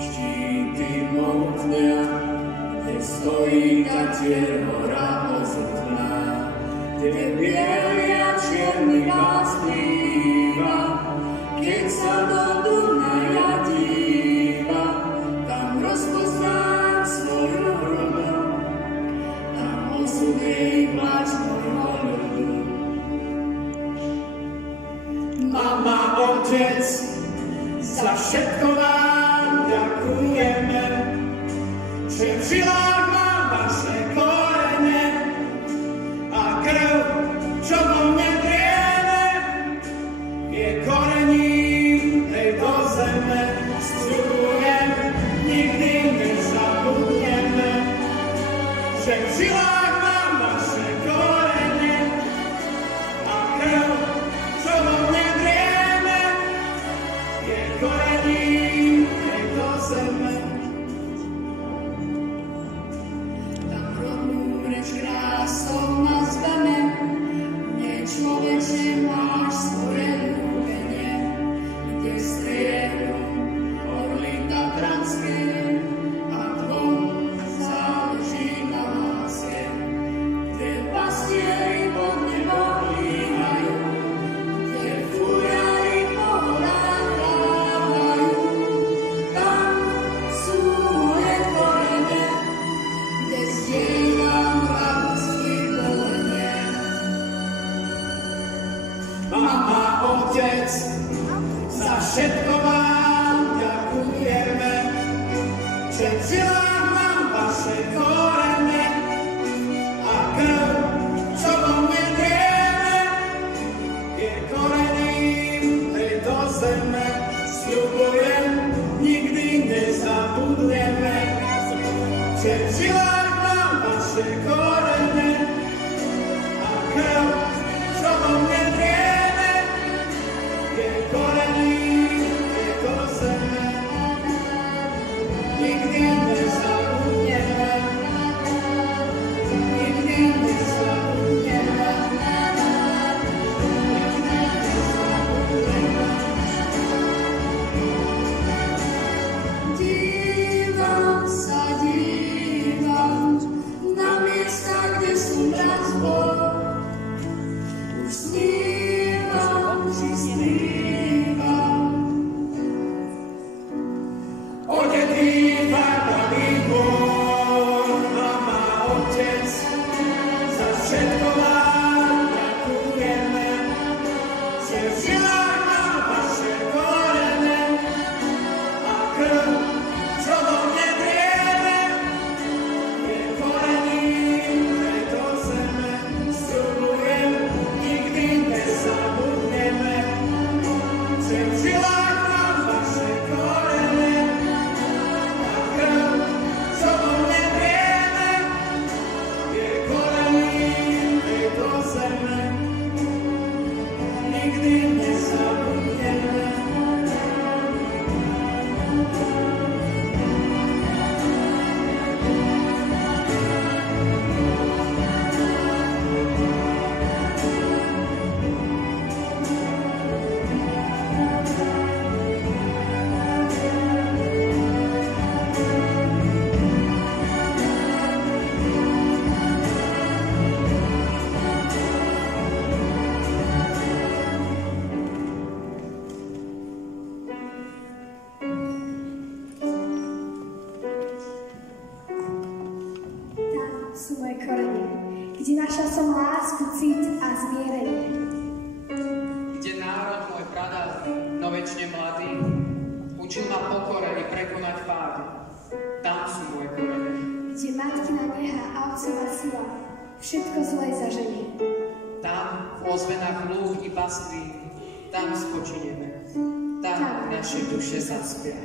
Štíty mohutnia, kde stojí Tatier hora ozrtná, kde bielý a čierny vás plýva, keď sa do Dunaja díva, tam rozpoznám svoju hrudu, tam osud jej pláč môjho ľudu. Mama, otec, za všetko vám ďakujeme, že v žilách mám vaše korene a krv, čo vo mne drieme, je korením tejto zeme. Sľubujem, nikdy nezabudneme, že v žilách mám vaše korene a krv, čo vo mne drieme, je korením tejto zeme. Tam rodnú reč krásou nazveme, nie človeče máš svoje ľúbenie, kde strieľu orly tatranské a dvom záleží na láske, kde pastieri pod nebo líhajú, kde fújari po horách hľadajú. Tam sú moje korene, kde zdieľam radosti plné. Mama, otec, za všetko vám ďakujeme, že v žilách mám vaše korene a krv, čo vo mne drieme, je korením tejto zeme. Sľubujem, nikdy nezabudneme, že v žilách mám vaše korene a krv, čo vo mne drieme, je korením tejto zeme. Nikdy nezabudneme, nikdy nezabudneme, nikdy nezabudneme. Dívam sa, dívam na miesta, kde som raz bol. Už snívam, či snívam. Odetý farbami bol, mama, otec, za všetko vám ďakujeme, že v žilách mám vaše korene a krv, čo vo mne drieme, je korením tejto zeme. Sľubujem, nikdy nezabudneme, že v žilách mám vaše korene a krv, čo vo mne drieme, je korením tejto zeme. Nikdy nezabudneme. Tam sú moje korene, kde našla som lásku, cit a zmierenie. Kde národ môj pradávny, no večne mladý, učil ma pokore i prekonať pády. Tam sú moje korene. Kde matkina neha a otcova sila všetko zlé zaženie. Tam v ozvenách lúh i pastvy, tam spočineme. Tam naše duše zaspia.